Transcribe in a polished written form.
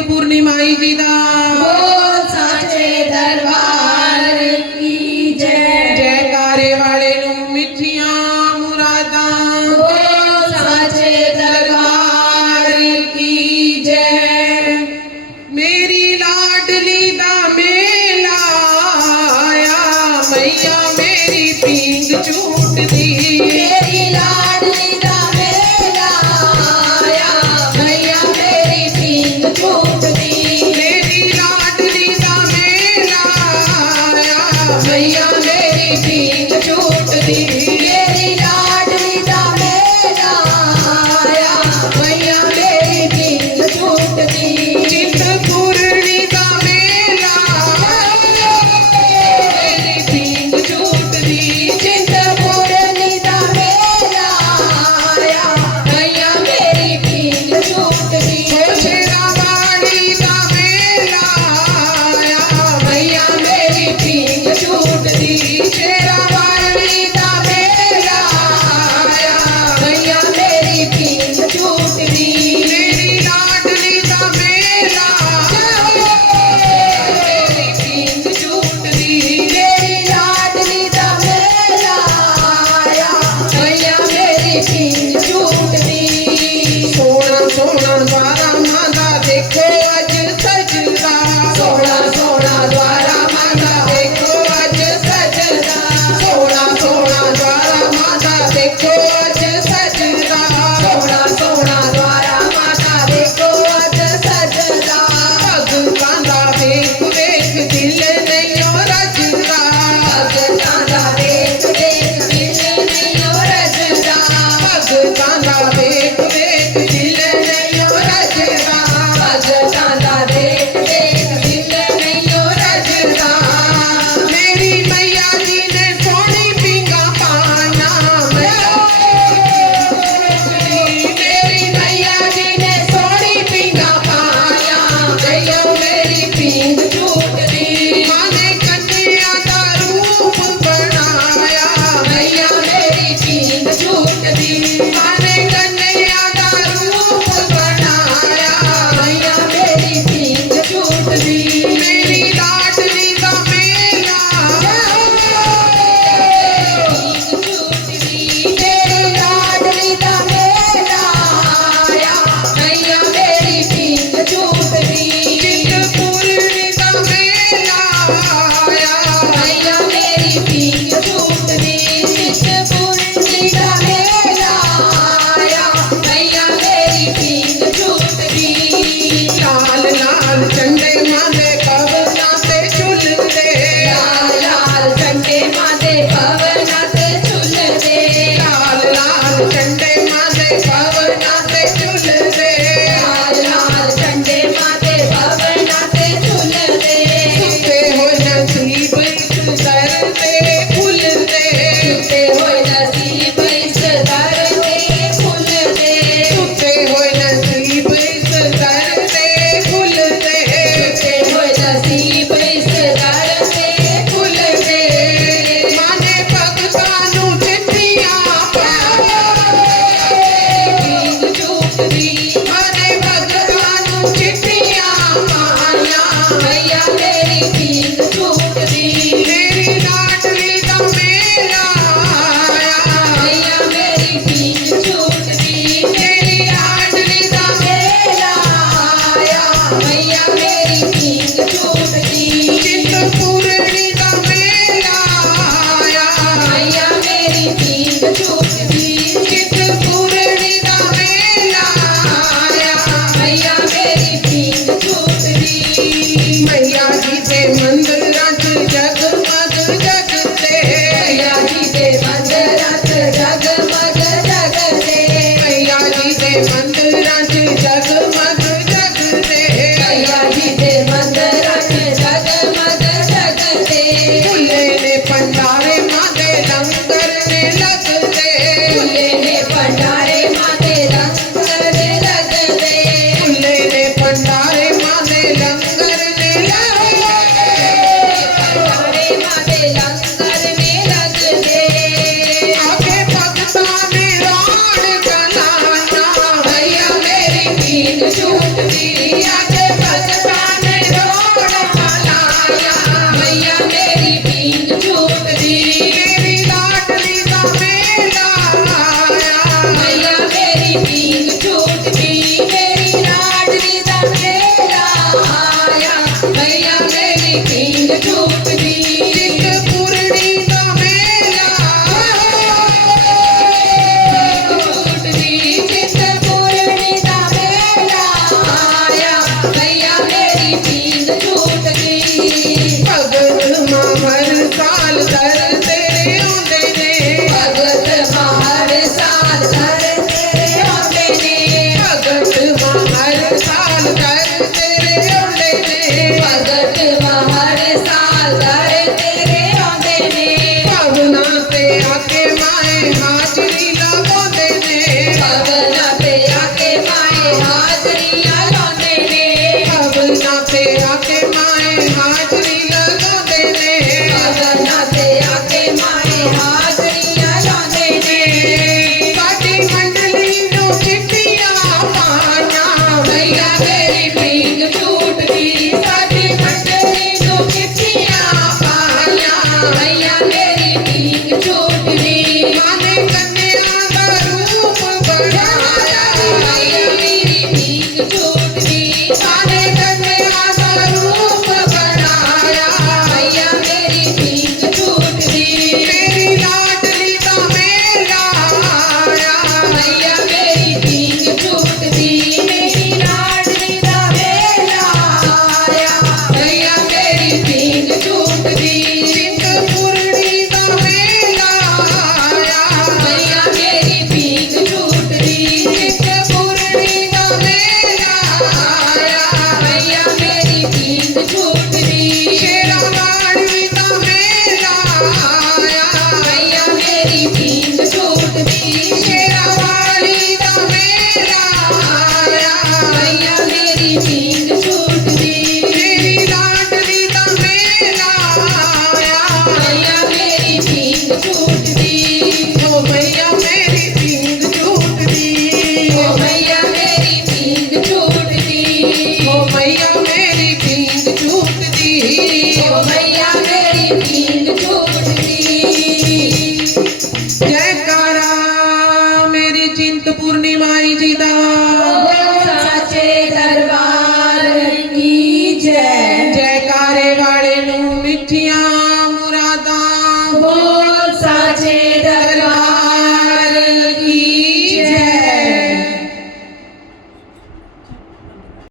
चिंतपूर्णी माई जी दा बोल साचे दरबार की जय। जयकारे वाले नू मिठियां मुरादां बोल साचे दरबार की जय। मेरी लाडली दा मेला आया मैया मेरी पींग झूटदी मेरी लाडली दा मेला आया मैया मेरी पींग झूटदी। मेरी लाडली दा मेला आया मैया मेरी पींग झूटदी मेरी लाडली दा मेला आया मैया मेरी पींग झूटदी। चिंतपूर्णी दा मेला मेरी पींग झूटदी चिंतपूर्णी दा मेला आया मैया मेरी पींग झूटदी। शेरावाली दा मेला आया मैया मेरी पींग झूटदी शेरावाली दा मेला आया मैया मेरी पींग झूटदी। मेरी लाडली दा मेला मेरी पींग झूटदी मेरी लाडली दा मेला आया मैया मेरी पींग झूटदी। सोना सोना द्वारा मांदा देखो अज सजदा सोना सोना द्वारा मांदा देखो अज सजदा। सोना सोना द्वारा मांदा देखो अज सजदा सोना सोना द्वारा माता देखो अज सजदा। भगतां दा वेख वेख दिल नहीं रजदा भगतां दा देख देख दिल नहीं रजदा। भगतां दा वेख वेख दिल नहीं रजदा भगतां दा देख देख दिल नहीं रजदा। मेरी मैया जी ने सोनी पींगा पाना मेरी मैया जी ने सोनी पींगा पाया मैया मेरी पींग झूटदी। माने कन्या दा रूप बनाया मैया मेरी पींग झूटदी। माने कन्या दा रूप बनाया मैया मेरी पींग झूटदी। मेरी लाडली दा मेला पींग झूटदी मेरी लाडली दा मेला आया मैया मेरी पींग झूटदी। चिंतपूर्णी दा मेला आया मैया मेरी पींग झूटदी। चिंतपूर्णी दा मेला आया मैया मेरी पींग झूटदी। लाल लाल झंडे मांदे पवना ते झुलदे लाल लाल झंडे माते पवना ते झुलदे। लाल लाल झंडे मांदे पवना ते झुलदे लाल लाल झंडे माते पवना ते झुलदे। सुते होए नसीब इस दर ते खुलदे सुते होए नसीब इस दर ते खुलदे। सुते होए नसीब इस दर ते खुलदे सुते होए नसीब इस दर ते खुलदे। माने भगतां नू चिट्ठियां पींग झूटदी माने भगतां नू चिट्ठियां पाया मैया मेरी पींग झूटदी। मेरी लाडली दा मेला आया मैया मेरी पींग झूटदी। मेरी लाडली दा मेला आया मैया मेरी पींग झूटदी। चिंतपूर्णी दा मेला आया मैया मेरी पींग झूटदी। चिंतपूर्णी दा मेला आया मैया मेरी पींग झूटदी। मैया जी दे मंदिरां च जगमग जगदे मैया जी दे मंदिरां च जगमग जगदे। मैया जी दे मंदिरां च जगमग जगदे मैया जी दे मंदिरां च जगमग जगदे। खुले ने भंडारे माते लंगर ने लगदे खुले ने भंडारे माते लंगर लगदे। खुले ने भंडारे माते लंगर ने लगदे भंडारे माते लंगर में लगदे। आगे भगतां ने राण कलाना मैया मेरी ਪੀਂਘ ਝੂਟਦੀ ਅੱਜ ਭਗਤਾਂ ਨੇ ਰੋੜਾ ਲਾਇਆ ਮਈਆ ਮੇਰੀ ਪੀਂਘ ਝੂਟਦੀ ਮੇਰੀ ਲਾਡਲੀ ਦਾ ਮੇਲਾ ਆਇਆ ਮਈਆ ਮੇਰੀ ਪੀਂਘ ਝੂਟਦੀ ਮੇਰੀ ਲਾਡਲੀ ਦਾ ਮੇਲਾ ਆਇਆ ਮਈਆ ਮੇਰੀ ਪੀਂਘ ਝੂਟਦੀ ਇੱਕ ਪੂਰਣੀ ਦਾ ਮੇਲਾ ਝੂਟਦੀ ਚਿੱਤ ਪੂਰਣੀ ਦਾ ਮੇਲਾ ਆਇਆ ਮਈਆ ਮੇਰੀ ਪੀਂਘ ਝੂਟਦੀ ਭਗਤ ਮਾਹਰ ਸਾਲ ਦਰ ਤੇਰੇ ਆਉਂਦੇ ਨੇ ਭਗਤ ਮਾਹਰ ਸਾਲ ਦਰ ਤੇਰੇ ਆਉਂਦੇ ਨੇ ਭਗਤ ਮਾਹਰ ਸਾਲ ਦਰ